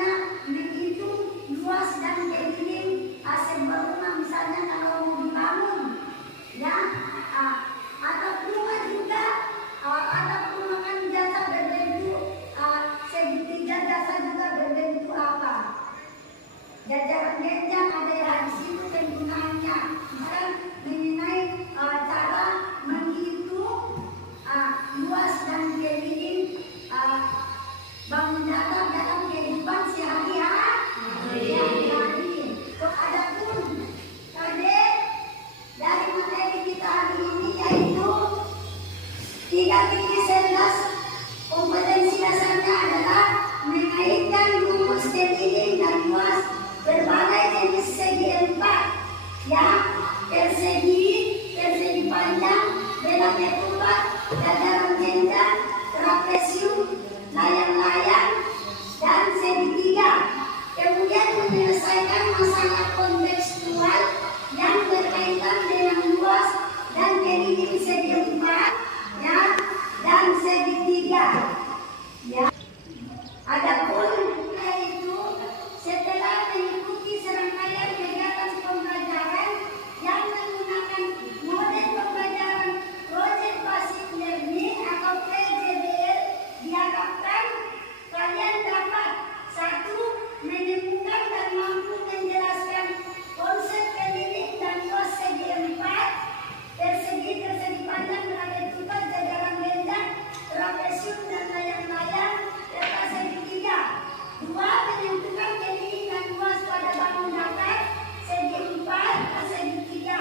caranya menghitung luas dan keliling sebuah rumah, misalnya kalau mau dibangun, ya, atau rumah juga, ada perumahan jasa berbentuk segitiga, jasa juga berbentuk apa? Jajaran genjang ada yang di situ penggunaannya, misal mengenai cara menghitung luas dan keliling bangun datar dalam kehidupan sehari-hari. Adapun dari materi kita hari ini yaitu 3.11, kompetensi dasarnya adalah mengaitkan rumus keliling dan luas berbagai jenis segi empat, ya, persegi panjang, belah ketupat, jajaran jenjang, trapesium, layang-layang, dan segitiga. Kemudian menyelesaikan masalah kontekstual yang berkaitan dengan luas dan keliling segi empat, ya, dan segitiga, ya. Adapun yaitu setelah mengikuti serangkaian kegiatan pembelajaran yang menggunakan model pembelajaran Project Basic Learning atau PJBL, diharapkan kalian dapat: 1. Menemukan dan mampu menjelaskan konsep keliling dan luas segi empat, persegi panjang, belah ketupat, jajaran genjang, trapesium, dan layang-layang, serta segitiga. 2. Menentukan keliling dan luas pada bangun datar, segi empat dan segitiga.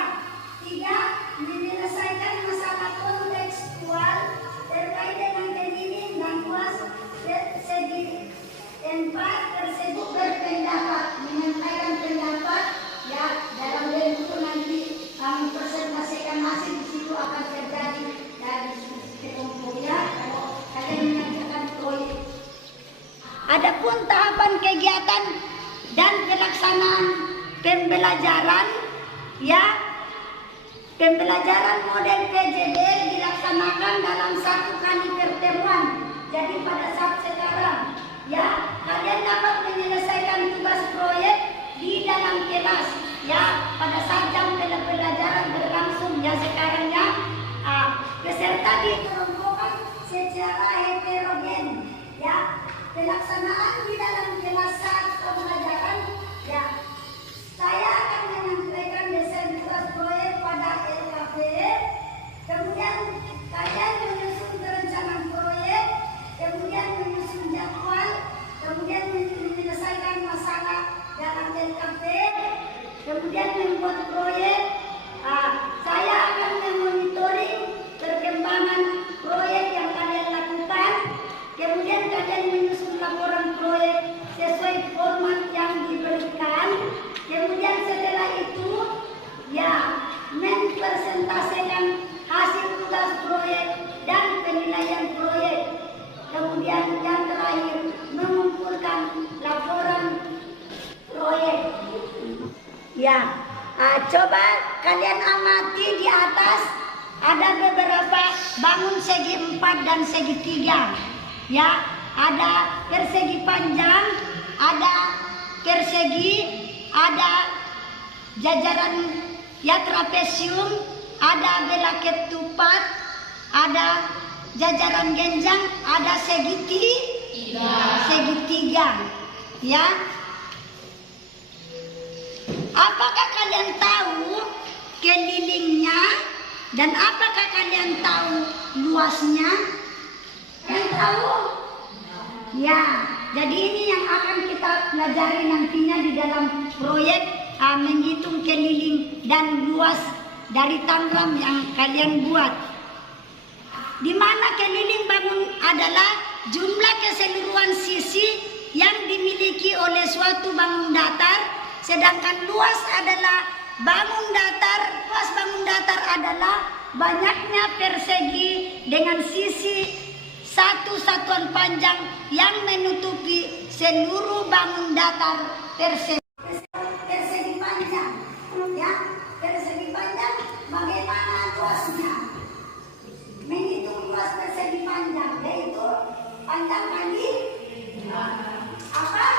3. Menyelesaikan masalah kontekstual terkait dengan keliling dan luas segi empat tersebut berpendapat, menyampaikan pendapat, ya, dalam bentuk nanti kami presentasikan hasil. Di situ akan terjadi dari kelompoknya kalau kalian mengerjakan proyek. Adapun tahapan kegiatan dan pelaksanaan pembelajaran, ya, pembelajaran model PJBL dilaksanakan dalam 1 kali pertemuan. Jadi pada saat sekarang, ya, kalian dapat menyelesaikan tugas proyek di dalam kelas, ya, pada saat jam pembelajaran berlangsung, ya, sekarang, ya. Peserta dikelompokkan secara heterogen, ya. Pelaksanaan di dalam kelas saat pembelajaran, ya, saya akan menyampaikan desain tugas proyek pada LKP, kemudian kalian menyusun perencanaan proyek, kemudian menyusun jadwal, kemudian menyelesaikan masalah dalam LKP, kemudian membuat proyek. Saya akan memonitoring perkembangan proyek yang kalian lakukan, kemudian kalian menyusun laporan proyek sesuai format yang diberikan, kemudian setelah itu, ya, mempresentasikan hasil tugas proyek dan penilaian proyek, kemudian yang terakhir mengumpulkan laporan proyek, ya. Coba kalian amati di atas ada beberapa bangun segi empat dan segitiga, ya, ada persegi panjang, ada persegi, ada jajaran, ya, trapesium, ada belah ketupat, ada jajaran genjang, ada segitiga, ya. Apakah kalian tahu kelilingnya dan apakah kalian tahu luasnya? Kalian tahu? Ya, jadi ini yang akan kita pelajari nantinya di dalam proyek menghitung keliling dan luas dari Tangram yang kalian buat. Di mana keliling bangun adalah jumlah keseluruhan sisi yang dimiliki oleh suatu bangun datar, sedangkan luas adalah luas bangun datar adalah banyaknya persegi dengan sisi satu satuan panjang yang menutupi seluruh bangun datar persegi panjang, ya, persegi panjang bagaimana luasnya? Menghitung luas persegi panjang yaitu panjang kali apa?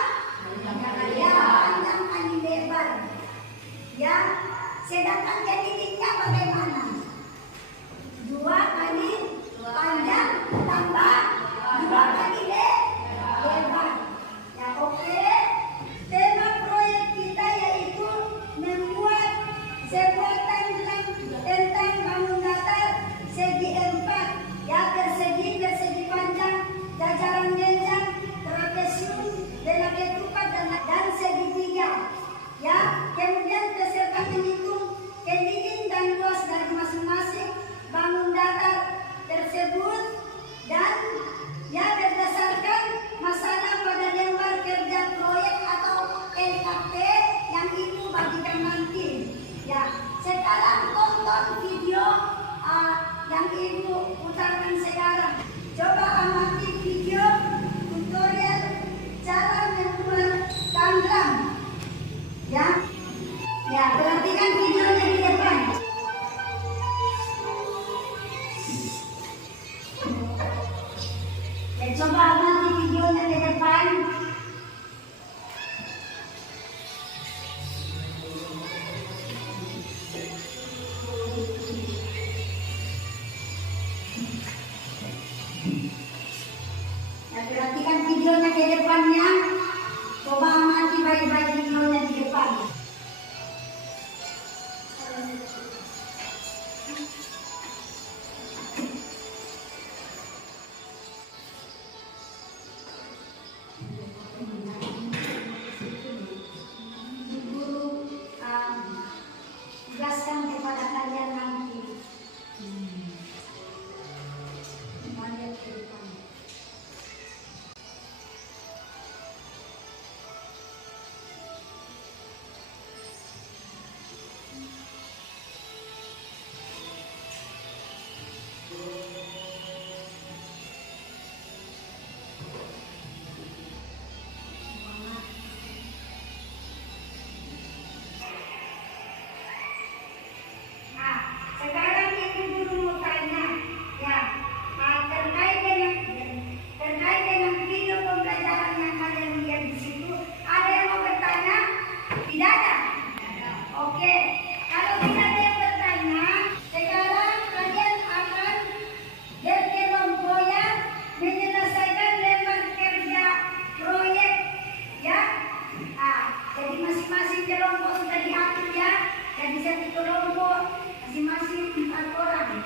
Jadi masing-masing kelompok sudah diatur ya. Jadi satu kelompok masing-masing 4 orang.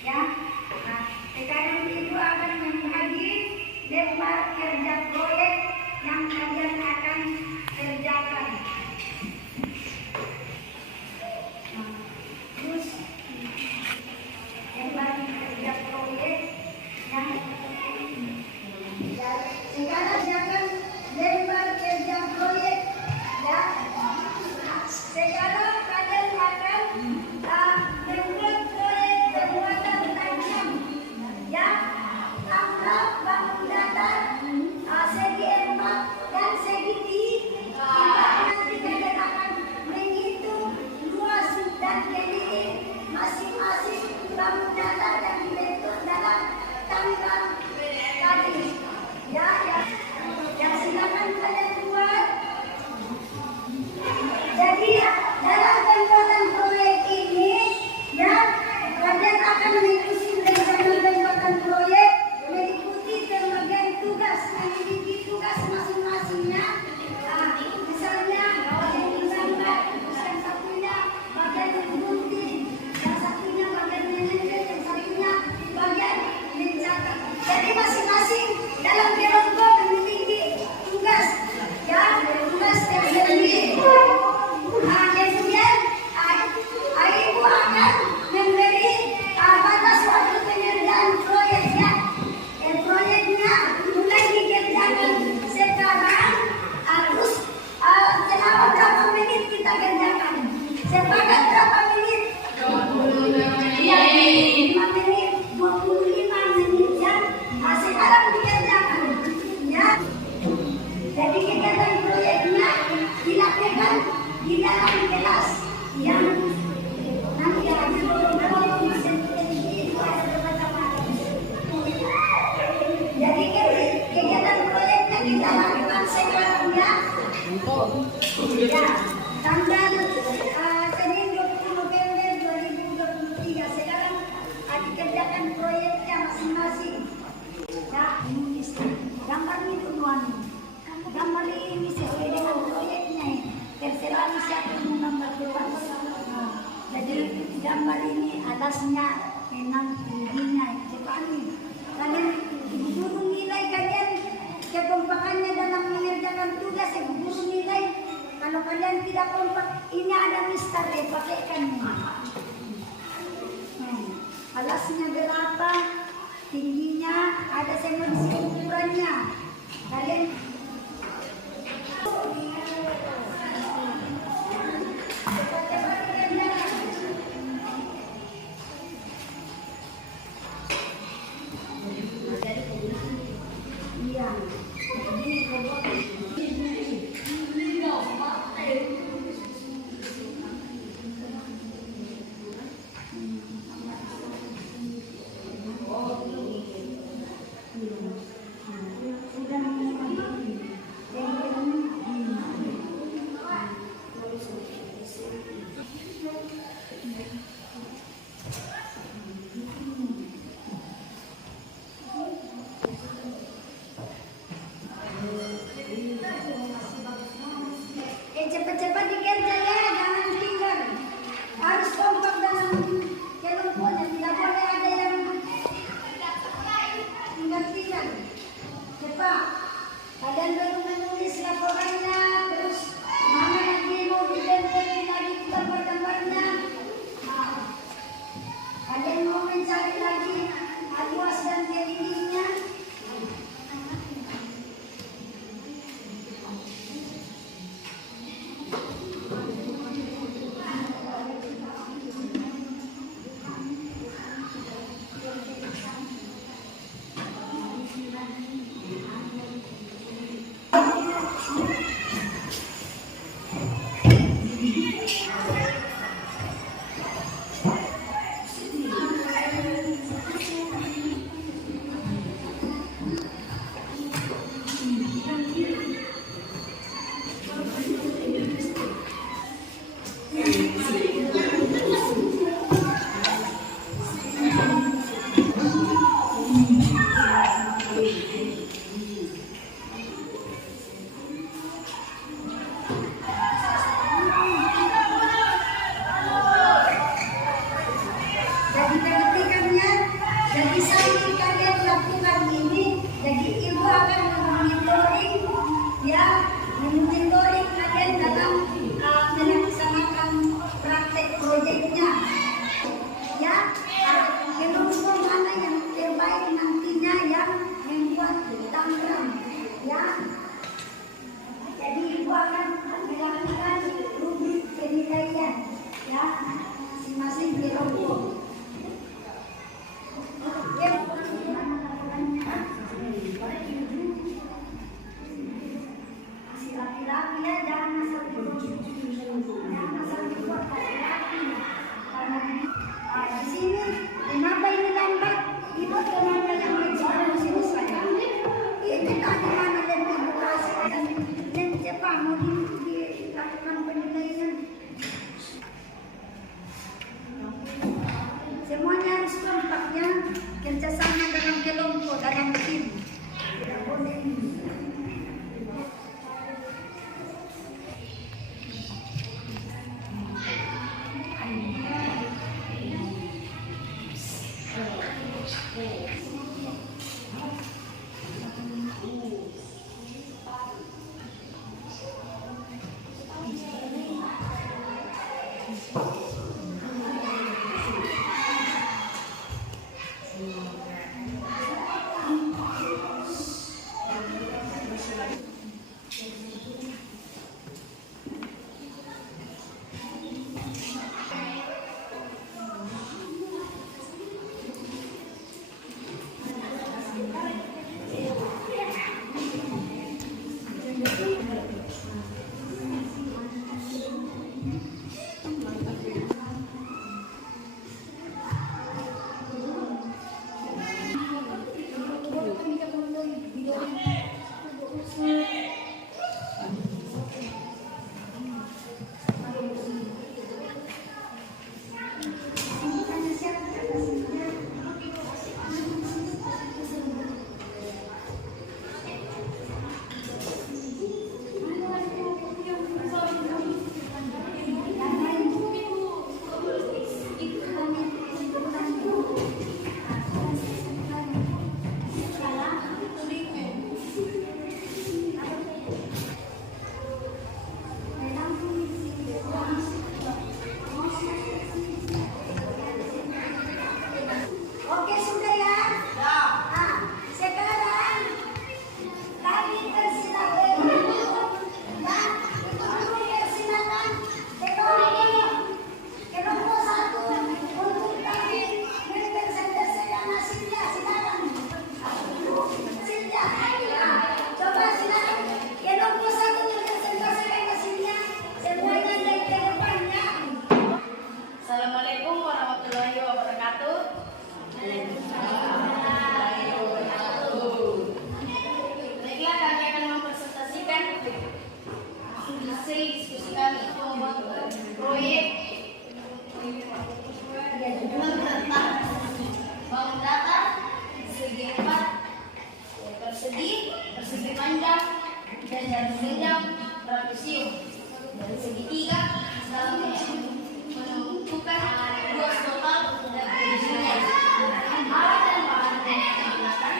Ya. Nah, sekarang itu akan membagi lembar kerja proyek yang kalian akan kerjakan. Nah, terus lembar kerja proyek yang sekarang siapkan lembar kerja proyek ya. Sekarang kalian akan membuat proyek pembuatan tajam ya. Atap bangun datar segi 4 dan segi 3. Nanti kalian akan menghitung luas dan keliling masing-masing bangun datar yang dibentuk dalam tanggal tadi. Ya, silakan kalian buat. Jadi dalam pembuatan proyek ini, ya kalian akan mengikuti rencana pembuatan proyek, mengikuti pembagian tugas, memiliki tugas masing-masingnya. Misalnya bagian gambar, yang satunya bagian gunting, yang satunya bagian manajer, yang satunya bagian mencatat. Jadi masing-masing dalam kelompok memiliki tugas, ya tugas tersendiri. Kemudian ibu akan memberi batas waktu pengerjaan proyeknya. Proyeknya mulai dikerjakan sekarang, terus selama berapa menit kita kerjakan? Sepakat berapa menit? 5 menit, 25 menit ya. Sekarang dikerjakan ya. Jadi kegiatan proyeknya dilakukan di dalam kelas yang nanti ada beberapa mesin. Jadi kegiatan proyeknya kita lakukan sekarang ya. Ya, tanggal Senin 20 November 2023. Sekarang dikerjakan proyeknya masing-masing. Ya, ini gambar itu tuan. Gambar ini sesuai dengan proyeknya. Terserah siapa yang menggambar depan. Jadi gambar ini atasnya enam tingginya ini. Kalian guru nilai kalian kekompakannya dalam mengerjakan tugas, guru nilai. Kalau kalian tidak kompak, ini ada mister pakaikan. Alasnya berapa, tingginya ada semua ukurannya. Kalian cepat-cepat dikerja ya, jangan tinggal. Harus kompak dalam kelompoknya, tidak boleh ada yang tinggal-tinggal. Cepat. Kalian baru menulis laporannya, terus mana lagi mau ditempel lagi gambar-gambarnya. Kalian mau mencari lagi luas dan kelilingnya. selesai diskusi kami proyek bangun data segi 4 persegi panjang dan jarak panjang trapesium dan segi 3 dalam menentukan luas total dan posisinya alat dan bahan yang digunakan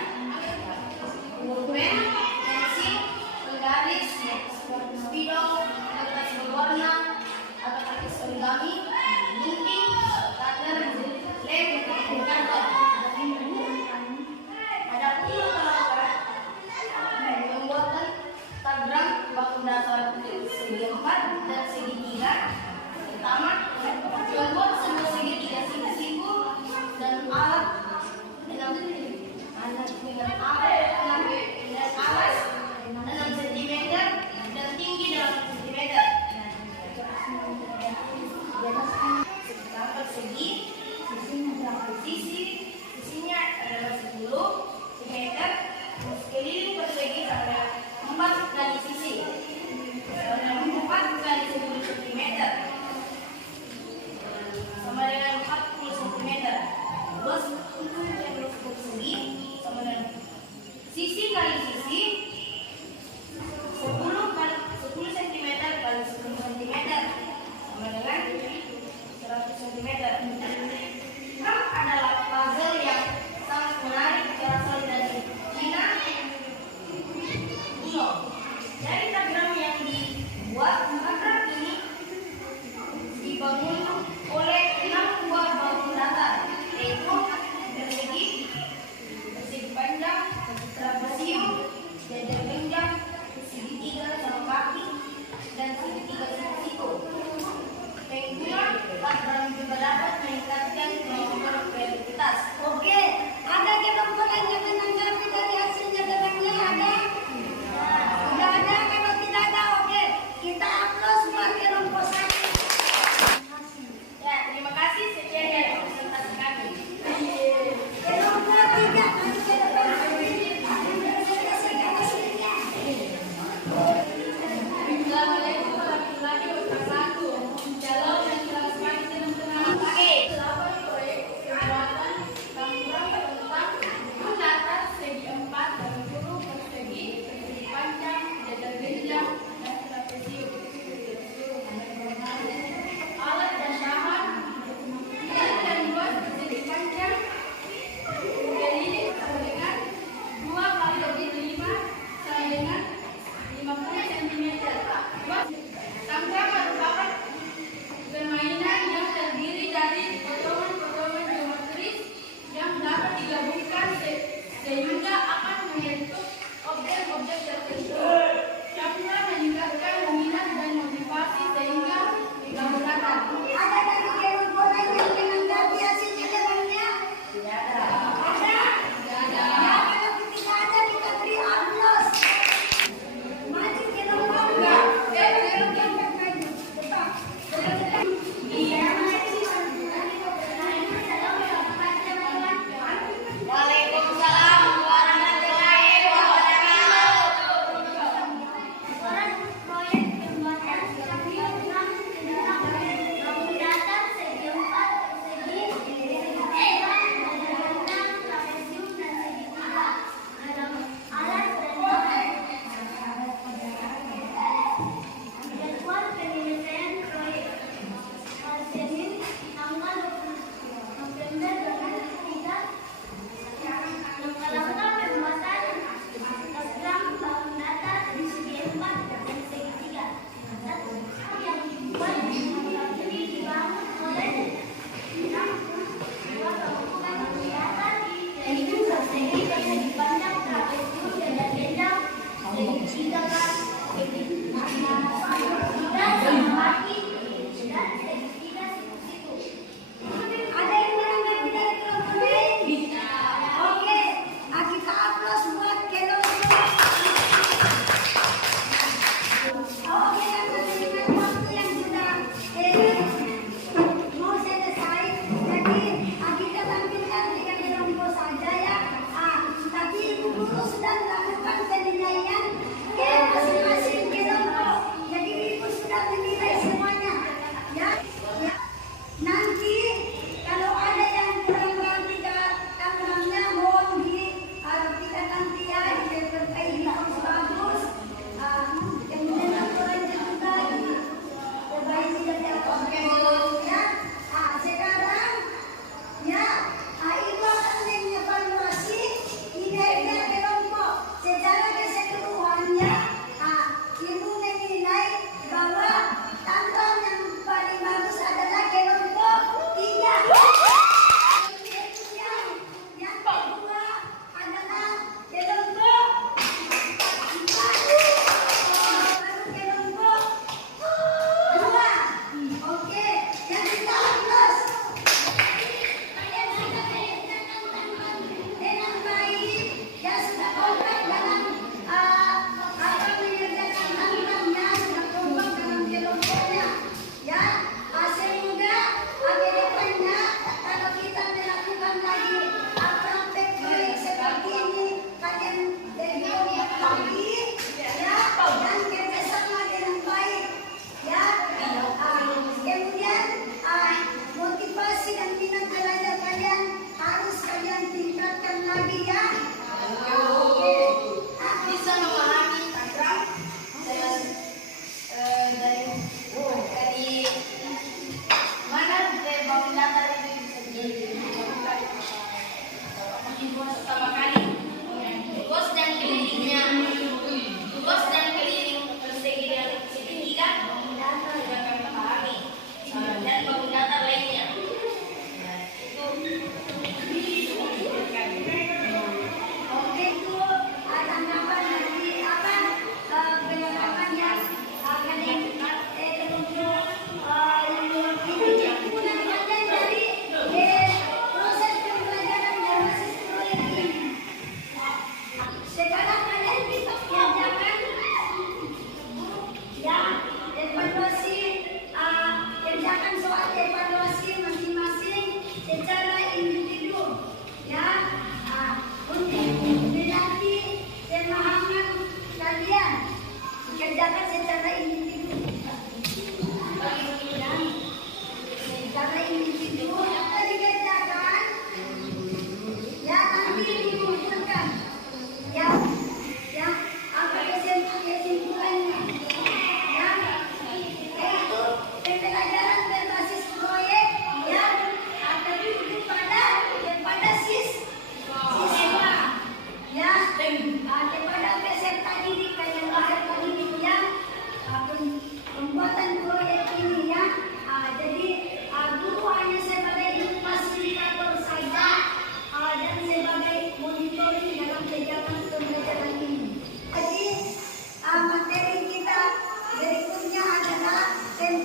pulpen, pensil, penggaris, spidol, kertas berwarna atau kertas origami, gunting, cutter, lem, dan kantor. Adapun pembuatan tagram baku dasar segi 4 dan segi 3. Pertama, membuat sebuah segitiga siku-siku dan alat dengan alas 6 cm dan tinggi 8 cm. Sekitar persegi, sisinya adalah 10 cm, sekeliling persegi adalah 4 kali sisi, 4 kali 10 cm, sama dengan 40 cm. Terus untuk persegi sama dengan sisi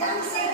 tangsig